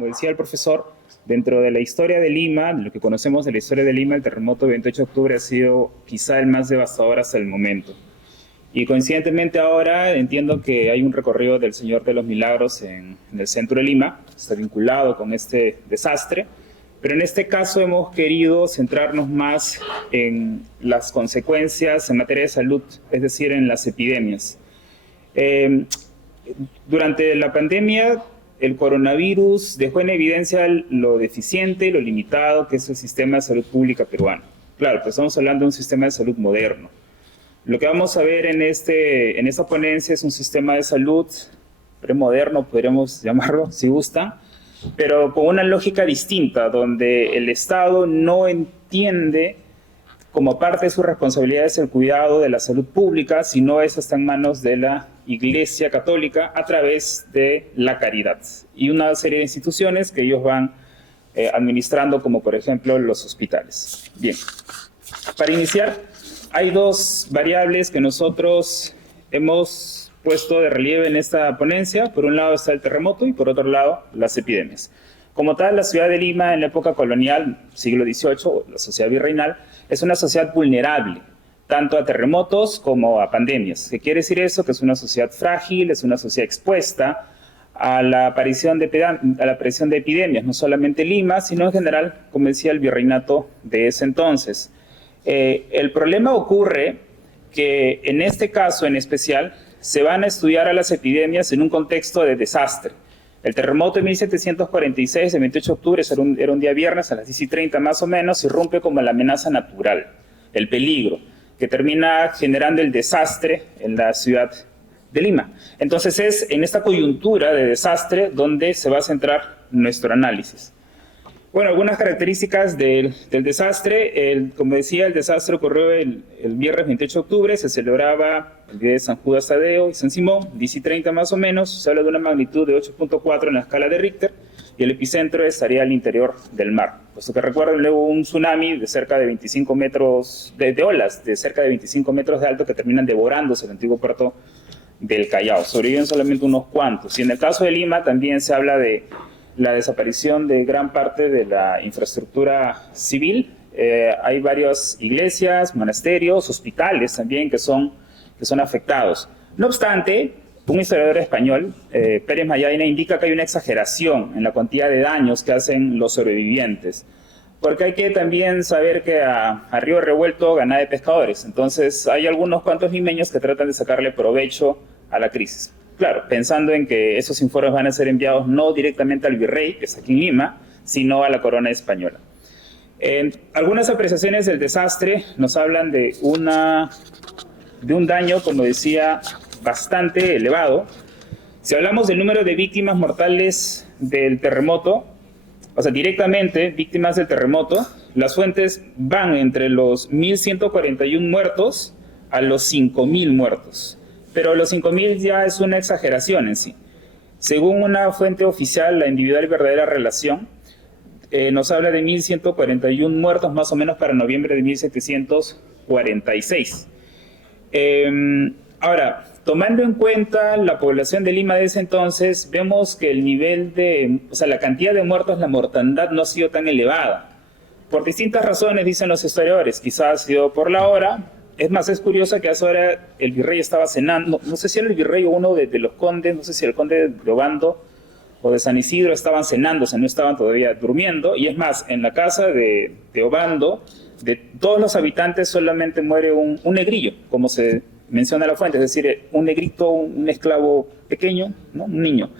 como decía el profesor, dentro de la historia de Lima, lo que conocemos de la historia de Lima, el terremoto del 28 de octubre ha sido quizá el más devastador hasta el momento. Y coincidentemente ahora entiendo que hay un recorrido del Señor de los Milagros en el centro de Lima, está vinculado con este desastre, pero en este caso hemos querido centrarnos más en las consecuencias en materia de salud, es decir, en las epidemias. Durante la pandemia, el coronavirus dejó en evidencia lo deficiente y lo limitado que es el sistema de salud pública peruano. Claro, pues estamos hablando de un sistema de salud moderno. Lo que vamos a ver en esta ponencia es un sistema de salud premoderno, podríamos llamarlo, si gusta, pero con una lógica distinta, donde el Estado no entiende como parte de sus responsabilidades el cuidado de la salud pública, sino eso está en manos de la Iglesia Católica a través de la caridad y una serie de instituciones que ellos van administrando, como por ejemplo los hospitales. Bien, para iniciar, hay dos variables que nosotros hemos puesto de relieve en esta ponencia. Por un lado está el terremoto y por otro lado las epidemias. Como tal, la ciudad de Lima en la época colonial, siglo XVIII, la sociedad virreinal, es una sociedad vulnerable, tanto a terremotos como a pandemias. ¿Qué quiere decir eso? Que es una sociedad frágil, es una sociedad expuesta a la aparición de epidemias, no solamente Lima, sino en general, como decía, el virreinato de ese entonces. El problema ocurre que en este caso en especial se van a estudiar a las epidemias en un contexto de desastre. El terremoto de 1746, el 28 de octubre, era un día viernes a las 10:30 más o menos, irrumpe como la amenaza natural, el peligro, que termina generando el desastre en la ciudad de Lima. Entonces es en esta coyuntura de desastre donde se va a centrar nuestro análisis. Bueno, algunas características del desastre. Como decía, el desastre ocurrió el viernes 28 de octubre, se celebraba el día de San Judas Tadeo y San Simón, 10:30 más o menos, se habla de una magnitud de 8.4 en la escala de Richter, y el epicentro estaría al interior del mar. Puesto que recuerden, luego un tsunami de cerca de 25 metros, de olas de cerca de 25 metros de alto que terminan devorándose el antiguo puerto del Callao. Sobreviven solamente unos cuantos. Y en el caso de Lima también se habla de la desaparición de gran parte de la infraestructura civil. Hay varias iglesias, monasterios, hospitales también que son afectados. No obstante, un historiador español, Pérez Mayaina, indica que hay una exageración en la cantidad de daños que hacen los sobrevivientes. Porque hay que también saber que a río revuelto gana de pescadores. Entonces hay algunos cuantos limeños que tratan de sacarle provecho a la crisis. Claro, pensando en que esos informes van a ser enviados no directamente al virrey, que es aquí en Lima, sino a la corona española. Algunas apreciaciones del desastre nos hablan de un daño, como decía, bastante elevado. Si hablamos del número de víctimas mortales del terremoto, o sea, directamente víctimas del terremoto, las fuentes van entre los 1.141 muertos a los 5.000 muertos. Pero los 5.000 ya es una exageración en sí. Según una fuente oficial, la individual y verdadera relación, nos habla de 1.141 muertos más o menos para noviembre de 1746. Ahora, tomando en cuenta la población de Lima de ese entonces, vemos que el nivel la cantidad de muertos, la mortandad no ha sido tan elevada. Por distintas razones, dicen los historiadores, quizás ha sido por la hora. Es más, es curioso que a esa hora el virrey estaba cenando, no sé si era el virrey o uno de los condes, no sé si el conde de Obando o de San Isidro estaban cenando, o sea, no estaban todavía durmiendo, y es más, en la casa de Obando, de todos los habitantes solamente muere un negrillo, como se menciona en la fuente, es decir, un negrito, un esclavo pequeño, ¿no? Un niño.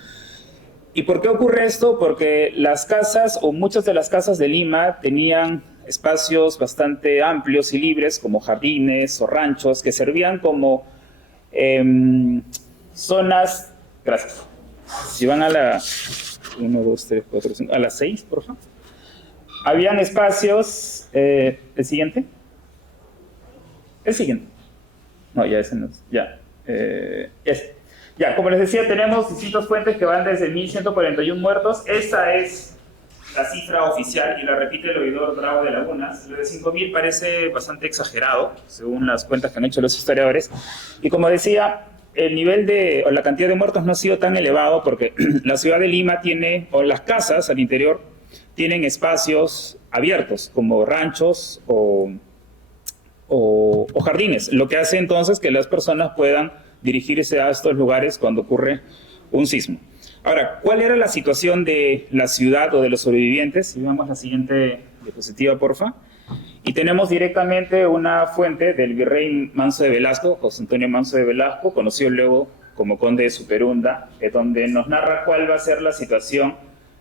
¿Y por qué ocurre esto? Porque las casas, o muchas de las casas de Lima, tenían espacios bastante amplios y libres, como jardines o ranchos, que servían como zonas... Gracias. Si van a la 1, 2, 3, 4, 5, a las 6, por favor. Habían espacios... ¿el siguiente? El siguiente. No, ya ese no es. Ya. Ya, como les decía, tenemos distintas fuentes que van desde 1.141 muertos. Esta es la cifra oficial y la repite el oidor Bravo de Lagunas. Lo de 5.000 parece bastante exagerado, según las cuentas que han hecho los historiadores. Y como decía, el nivel o la cantidad de muertos no ha sido tan elevado porque la ciudad de Lima tiene, o las casas al interior, tienen espacios abiertos, como ranchos o jardines, lo que hace entonces que las personas puedan dirigirse a estos lugares cuando ocurre un sismo. Ahora, ¿cuál era la situación de la ciudad o de los sobrevivientes? Si vemos la siguiente diapositiva, porfa. Y tenemos directamente una fuente del virrey Manso de Velasco, José Antonio Manso de Velasco, conocido luego como conde de Superunda, donde nos narra cuál va a ser la situación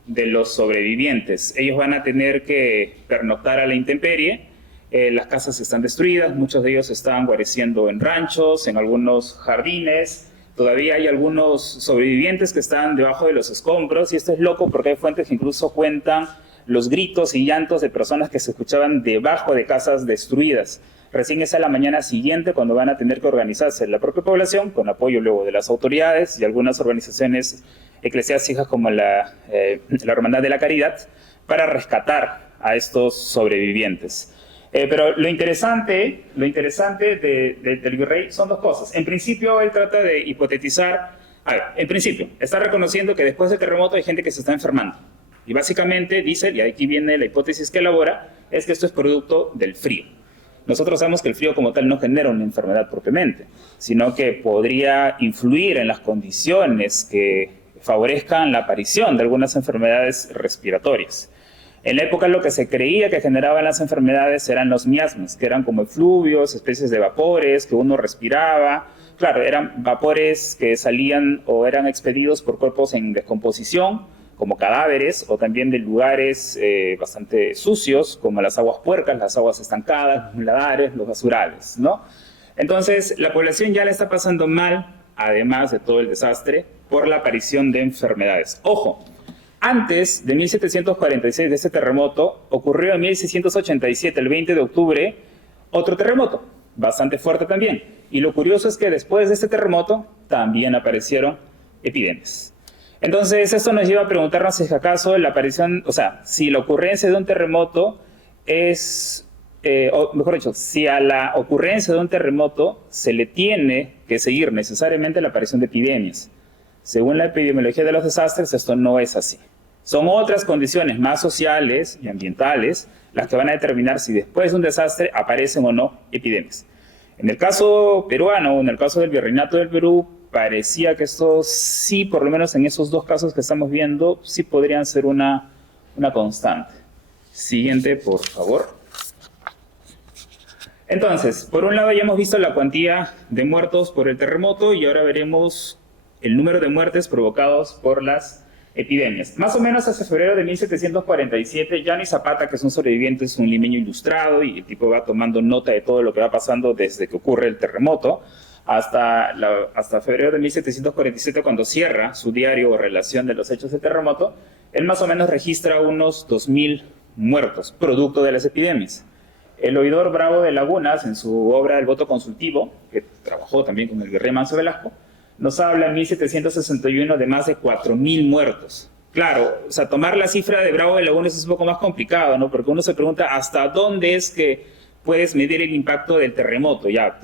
de los sobrevivientes. Ellos van a tener que pernoctar a la intemperie, las casas están destruidas, muchos de ellos están guareciendo en ranchos, en algunos jardines, todavía hay algunos sobrevivientes que están debajo de los escombros, y esto es loco porque hay fuentes que incluso cuentan los gritos y llantos de personas que se escuchaban debajo de casas destruidas. Recién es a la mañana siguiente cuando van a tener que organizarse la propia población, con apoyo luego de las autoridades y algunas organizaciones eclesiásticas como la Hermandad de la Caridad, para rescatar a estos sobrevivientes. Pero lo interesante del virrey son dos cosas. En principio, él trata de hipotetizar, en principio, está reconociendo que después del terremoto hay gente que se está enfermando. Y básicamente dice, y aquí viene la hipótesis que elabora, es que esto es producto del frío. Nosotros sabemos que el frío como tal no genera una enfermedad propiamente, sino que podría influir en las condiciones que favorezcan la aparición de algunas enfermedades respiratorias. En la época lo que se creía que generaban las enfermedades eran los miasmas, que eran como efluvios, especies de vapores que uno respiraba. Claro, eran vapores que salían o eran expedidos por cuerpos en descomposición, como cadáveres, o también de lugares bastante sucios, como las aguas puercas, las aguas estancadas, los ladares, los basurales, ¿no? Entonces, la población ya le está pasando mal, además de todo el desastre, por la aparición de enfermedades. Ojo, antes de 1746, de este terremoto, ocurrió en 1687, el 20 de octubre, otro terremoto, bastante fuerte también. Y lo curioso es que después de este terremoto, también aparecieron epidemias. Entonces, esto nos lleva a preguntarnos si acaso la aparición, o sea, si la ocurrencia de un terremoto es, o mejor dicho, si a la ocurrencia de un terremoto se le tiene que seguir necesariamente la aparición de epidemias. Según la epidemiología de los desastres, esto no es así. Son otras condiciones más sociales y ambientales las que van a determinar si después de un desastre aparecen o no epidemias. En el caso peruano, en el caso del Virreinato del Perú, parecía que esto sí, por lo menos en esos dos casos que estamos viendo, sí podrían ser una constante. Siguiente, por favor. Entonces, por un lado ya hemos visto la cuantía de muertos por el terremoto y ahora veremos el número de muertes provocados por las epidemias. Más o menos hacia febrero de 1747, Gianni Zapata, que es un sobreviviente, es un limeño ilustrado y el tipo va tomando nota de todo lo que va pasando desde que ocurre el terremoto hasta febrero de 1747, cuando cierra su diario o relación de los hechos del terremoto. Él más o menos registra unos 2.000 muertos, producto de las epidemias. El oidor Bravo de Lagunas, en su obra El voto consultivo, que trabajó también con el virrey Manso Velasco, nos habla en 1761 de más de 4.000 muertos. Claro, o sea, tomar la cifra de Bravo de Lagunas es un poco más complicado, ¿no? Porque uno se pregunta hasta dónde es que puedes medir el impacto del terremoto. Ya,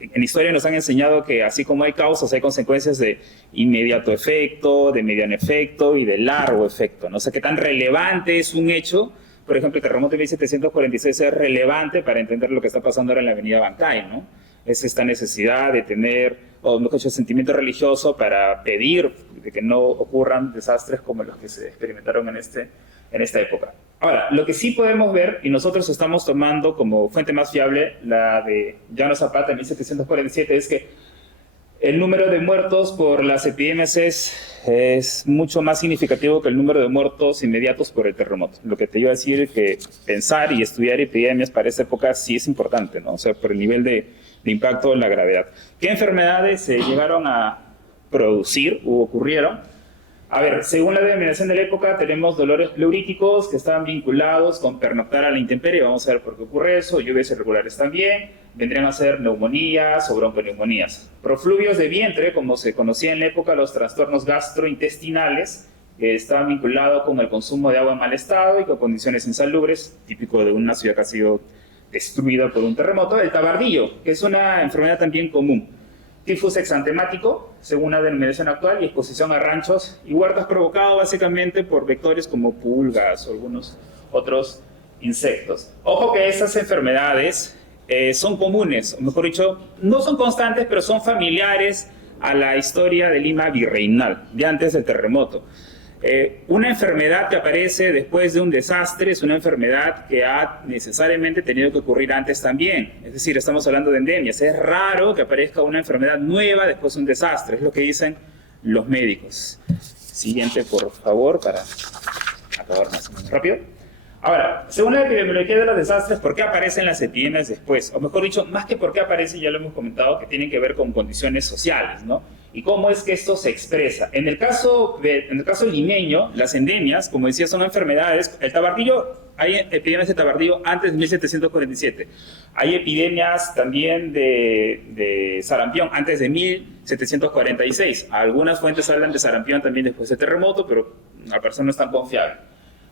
en historia nos han enseñado que así como hay causas, hay consecuencias de inmediato efecto, de mediano efecto y de largo efecto, ¿no? O sea, qué tan relevante es un hecho. Por ejemplo, el terremoto de 1746 es relevante para entender lo que está pasando ahora en la avenida Bancay, ¿no? Es esta necesidad de tener, o mejor dicho, sentimiento religioso para pedir de que no ocurran desastres como los que se experimentaron en esta época. Ahora, lo que sí podemos ver, y nosotros estamos tomando como fuente más fiable la de Llano Zapata en 1747, es que el número de muertos por las epidemias es mucho más significativo que el número de muertos inmediatos por el terremoto. Lo que te iba a decir que pensar y estudiar epidemias para esta época sí es importante, ¿no? O sea, por el nivel de impacto en la gravedad. ¿Qué enfermedades se llegaron a producir o ocurrieron? A ver, según la denominación de la época, tenemos dolores pleuríticos que estaban vinculados con pernoctar a la intemperie. Vamos a ver por qué ocurre eso. Lluvias irregulares también. Vendrían a ser neumonías o bronconeumonías. Profluvios de vientre, como se conocía en la época, los trastornos gastrointestinales, que estaban vinculados con el consumo de agua en mal estado y con condiciones insalubres, típico de una ciudad que ha sido destruida por un terremoto. El tabardillo, que es una enfermedad también común. tifus exantemático, según una denominación actual, y exposición a ranchos y huertas provocado básicamente por vectores como pulgas o algunos otros insectos. Ojo que estas enfermedades son comunes, o mejor dicho, no son constantes, pero son familiares a la historia de Lima virreinal, de antes del terremoto. Una enfermedad que aparece después de un desastre es una enfermedad que ha necesariamente tenido que ocurrir antes también. Es decir, estamos hablando de endemias. Es raro que aparezca una enfermedad nueva después de un desastre. Es lo que dicen los médicos. Siguiente, por favor, para acabar más o menos rápido. Ahora, según la epidemiología de los desastres, ¿por qué aparecen las epidemias después? O mejor dicho, más que por qué aparecen, ya lo hemos comentado, que tienen que ver con condiciones sociales, ¿no? Y cómo es que esto se expresa. En el caso limeño, las endemias, como decía, son enfermedades. El tabardillo, hay epidemias de tabardillo antes de 1747. Hay epidemias también de sarampión antes de 1746. Algunas fuentes hablan de sarampión también después del terremoto, pero la persona no es tan confiable.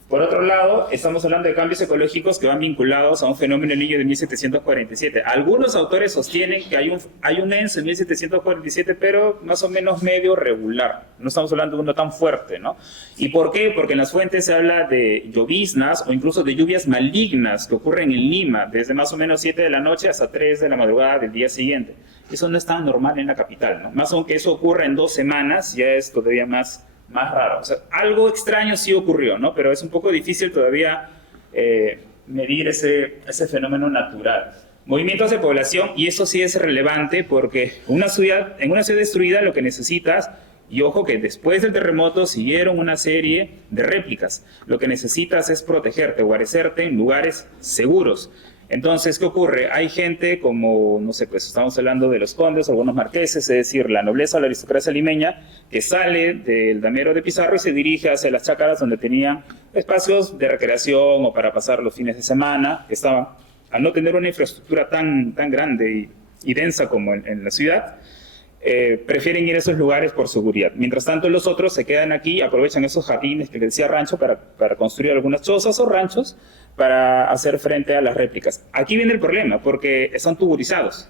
Por otro lado, estamos hablando de cambios ecológicos que van vinculados a un fenómeno El Niño de 1747. Algunos autores sostienen que hay un ENSO en 1747, pero más o menos medio regular. No estamos hablando de uno tan fuerte, ¿no? ¿Y por qué? Porque en las fuentes se habla de lloviznas o incluso de lluvias malignas que ocurren en Lima, desde más o menos 7 de la noche hasta 3 de la madrugada del día siguiente. Eso no es tan normal en la capital, ¿no? Más aunque eso ocurra en 2 semanas, ya es todavía más raro. O sea, algo extraño sí ocurrió, ¿no? Pero es un poco difícil todavía medir ese fenómeno natural. Movimientos de población, y eso sí es relevante porque en una ciudad destruida lo que necesitas, y ojo que después del terremoto siguieron una serie de réplicas, lo que necesitas es protegerte, guarecerte en lugares seguros. Entonces, ¿qué ocurre? Hay gente como, no sé, pues estamos hablando de los condes, algunos marqueses, es decir, la nobleza o la aristocracia limeña, que sale del damero de Pizarro y se dirige hacia las chácaras donde tenían espacios de recreación o para pasar los fines de semana, que estaban, al no tener una infraestructura tan grande y densa como en la ciudad, prefieren ir a esos lugares por seguridad. Mientras tanto, los otros se quedan aquí, aprovechan esos jardines que les decía rancho para construir algunas chozas o ranchos para hacer frente a las réplicas. Aquí viene el problema, porque están tuburizados.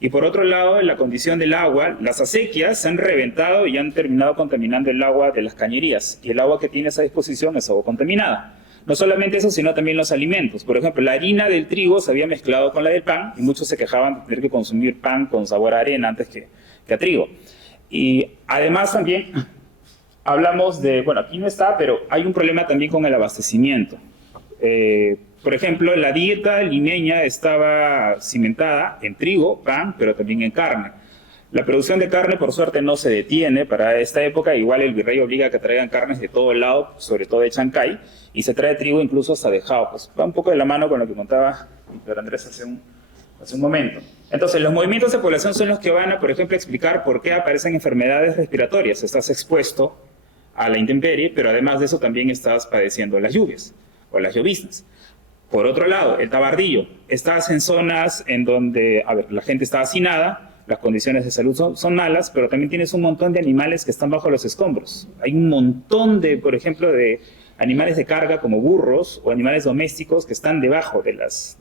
Y por otro lado, en la condición del agua, las acequias se han reventado y han terminado contaminando el agua de las cañerías. Y el agua que tiene a esa disposición es agua contaminada. No solamente eso, sino también los alimentos. Por ejemplo, la harina del trigo se había mezclado con la del pan y muchos se quejaban de tener que consumir pan con sabor a arena antes que a trigo. Y además también hablamos de, bueno, aquí no está, pero hay un problema también con el abastecimiento. Por ejemplo, la dieta limeña estaba cimentada en trigo, pan, pero también en carne. La producción de carne, por suerte, no se detiene para esta época. Igual el virrey obliga a que traigan carnes de todo el lado, sobre todo de Chancay, y se trae trigo incluso hasta de Jaujas. Va un poco de la mano con lo que contaba Víctor Andrés hace un momento. Entonces, los movimientos de población son los que van a, por ejemplo, explicar por qué aparecen enfermedades respiratorias. Estás expuesto a la intemperie, pero además de eso también estás padeciendo las lluvias o las lloviznas. Por otro lado, el tabardillo. Estás en zonas en donde, la gente está hacinada, las condiciones de salud son malas, pero también tienes un montón de animales que están bajo los escombros. Hay un montón de, por ejemplo, de animales de carga como burros o animales domésticos que están debajo de las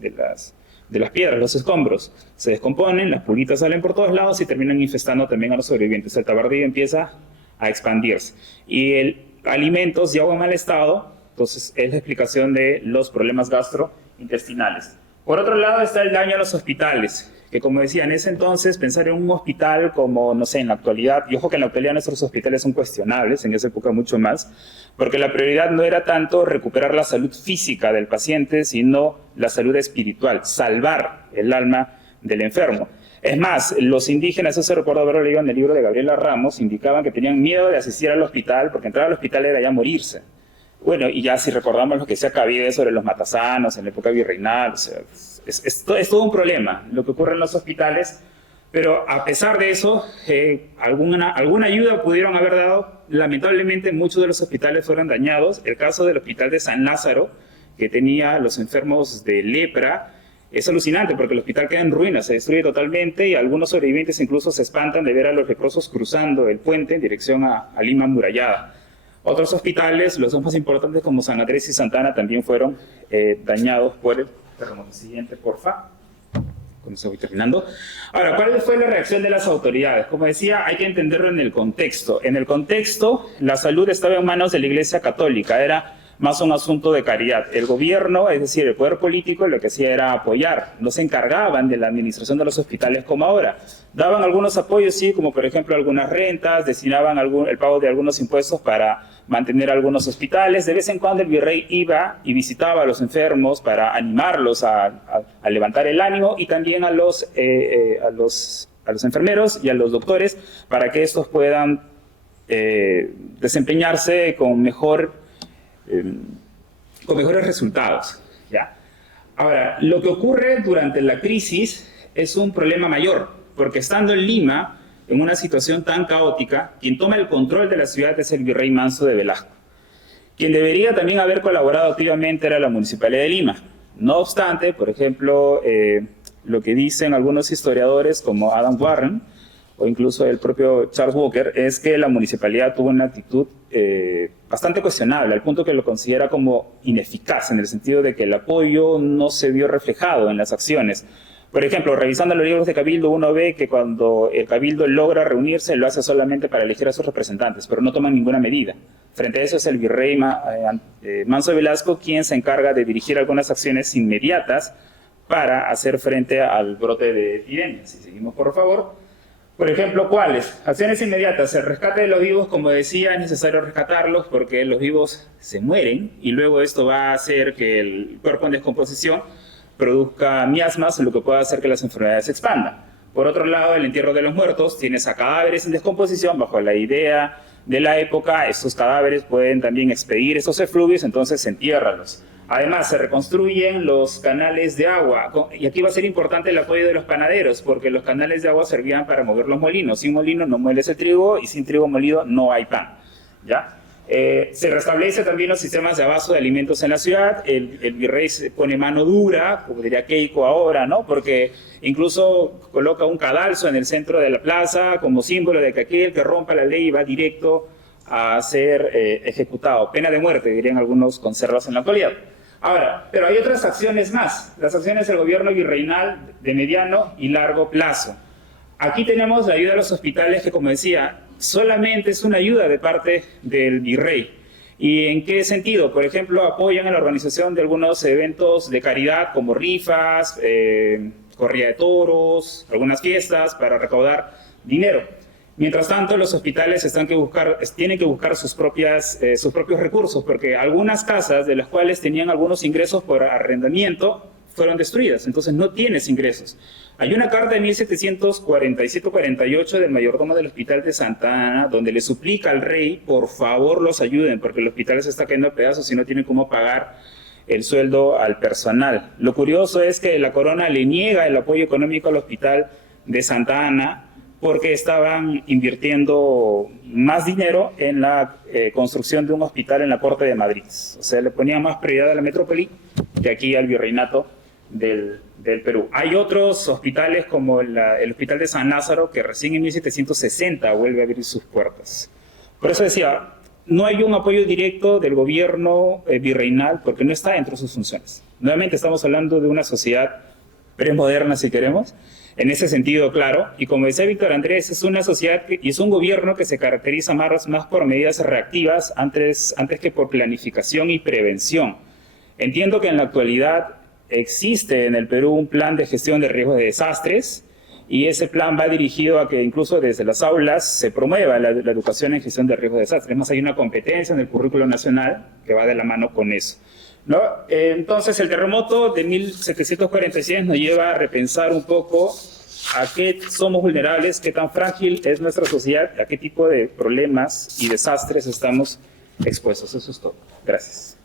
piedras, los escombros. Se descomponen, las pulguitas salen por todos lados y terminan infestando también a los sobrevivientes. El tabardillo empieza a expandirse. Y alimentos y agua en mal estado, entonces es la explicación de los problemas gastrointestinales. Por otro lado está el daño a los hospitales, que como decía, en ese entonces pensar en un hospital como, no sé, en la actualidad, y ojo que en la actualidad nuestros hospitales son cuestionables, en esa época mucho más, porque la prioridad no era tanto recuperar la salud física del paciente, sino la salud espiritual, salvar el alma del enfermo. Es más, los indígenas, eso recuerdo haberlo leído en el libro de Gabriela Ramos, indicaban que tenían miedo de asistir al hospital, porque entrar al hospital era ya morirse. Bueno, y ya si recordamos lo que decía Cavide sobre los matasanos en la época virreinal, o sea, es todo un problema lo que ocurre en los hospitales, pero a pesar de eso, alguna ayuda pudieron haber dado. Lamentablemente muchos de los hospitales fueron dañados. El caso del hospital de San Lázaro, que tenía los enfermos de lepra, es alucinante porque el hospital queda en ruinas, se destruye totalmente y algunos sobrevivientes incluso se espantan de ver a los leprosos cruzando el puente en dirección a Lima amurallada. Otros hospitales, los dos más importantes como San Andrés y Santa Ana, también fueron dañados por el terremoto. Siguiente, porfa. con eso voy terminando. Ahora, ¿cuál fue la reacción de las autoridades? Como decía, hay que entenderlo en el contexto. En el contexto, la salud estaba en manos de la Iglesia Católica, era más un asunto de caridad. El gobierno, es decir, el poder político, lo que hacía era apoyar. No se encargaban de la administración de los hospitales como ahora. Daban algunos apoyos, sí, como por ejemplo algunas rentas, destinaban el pago de algunos impuestos para mantener algunos hospitales. De vez en cuando el virrey iba y visitaba a los enfermos para animarlos a levantar el ánimo, y también a los enfermeros y a los doctores para que estos puedan desempeñarse con mejores resultados, ¿ya? Ahora, lo que ocurre durante la crisis es un problema mayor, porque estando en Lima, en una situación tan caótica, quien toma el control de la ciudad es el virrey Manso de Velasco. Quien debería también haber colaborado activamente era la Municipalidad de Lima. No obstante, por ejemplo, lo que dicen algunos historiadores como Adam Warren, o incluso el propio Charles Walker, es que la municipalidad tuvo una actitud bastante cuestionable, al punto que lo considera como ineficaz, en el sentido de que el apoyo no se vio reflejado en las acciones. Por ejemplo, revisando los libros de Cabildo, uno ve que cuando el Cabildo logra reunirse, lo hace solamente para elegir a sus representantes, pero no toman ninguna medida. Frente a eso es el virrey Manso de Velasco quien se encarga de dirigir algunas acciones inmediatas para hacer frente al brote de epidemia. Si seguimos, por favor. Por ejemplo, ¿cuáles? Acciones inmediatas. El rescate de los vivos, como decía, es necesario rescatarlos porque los vivos se mueren y luego esto va a hacer que el cuerpo en descomposición produzca miasmas, lo que puede hacer que las enfermedades se expandan. Por otro lado, el entierro de los muertos, tienes a cadáveres en descomposición. Bajo la idea de la época, estos cadáveres pueden también expedir esos efluvios, entonces entiérralos. Además, se reconstruyen los canales de agua, y aquí va a ser importante el apoyo de los panaderos, porque los canales de agua servían para mover los molinos. Sin molino no mueles el trigo, y sin trigo molido no hay pan, ¿ya? Se restablece también los sistemas de abasto de alimentos en la ciudad. El virrey se pone mano dura, como diría Keiko ahora, ¿no? Porque incluso coloca un cadalso en el centro de la plaza como símbolo de que aquel que rompa la ley va directo a ser ejecutado. Pena de muerte, dirían algunos conservadores en la actualidad. Ahora, pero hay otras acciones más, las acciones del gobierno virreinal de mediano y largo plazo. Aquí tenemos la ayuda a los hospitales que, como decía, solamente es una ayuda de parte del virrey. ¿Y en qué sentido? Por ejemplo, apoyan en la organización de algunos eventos de caridad como rifas, corrida de toros, algunas fiestas para recaudar dinero. Mientras tanto, los hospitales tienen que buscar sus propios recursos, porque algunas casas de las cuales tenían algunos ingresos por arrendamiento fueron destruidas, entonces no tienes ingresos. Hay una carta de 1747-48 del mayordomo del Hospital de Santa Ana, donde le suplica al rey, por favor los ayuden, porque el hospital se está cayendo a pedazos y no tiene cómo pagar el sueldo al personal. Lo curioso es que la corona le niega el apoyo económico al Hospital de Santa Ana, porque estaban invirtiendo más dinero en la construcción de un hospital en la Corte de Madrid. O sea, le ponían más prioridad a la metrópoli que aquí al virreinato del Perú. Hay otros hospitales como el Hospital de San Lázaro, que recién en 1760 vuelve a abrir sus puertas. Por eso decía, no hay un apoyo directo del gobierno virreinal porque no está dentro de sus funciones. Nuevamente estamos hablando de una sociedad premoderna, si queremos, en ese sentido, claro, y como decía Víctor Andrés, es una sociedad y es un gobierno que se caracteriza más por medidas reactivas antes que por planificación y prevención. Entiendo que en la actualidad existe en el Perú un plan de gestión de riesgos de desastres, y ese plan va dirigido a que incluso desde las aulas se promueva la educación en gestión de riesgos de desastres. Además, hay una competencia en el currículo nacional que va de la mano con eso, ¿no? Entonces, el terremoto de 1746 nos lleva a repensar un poco a qué somos vulnerables, qué tan frágil es nuestra sociedad, a qué tipo de problemas y desastres estamos expuestos. Eso es todo. Gracias.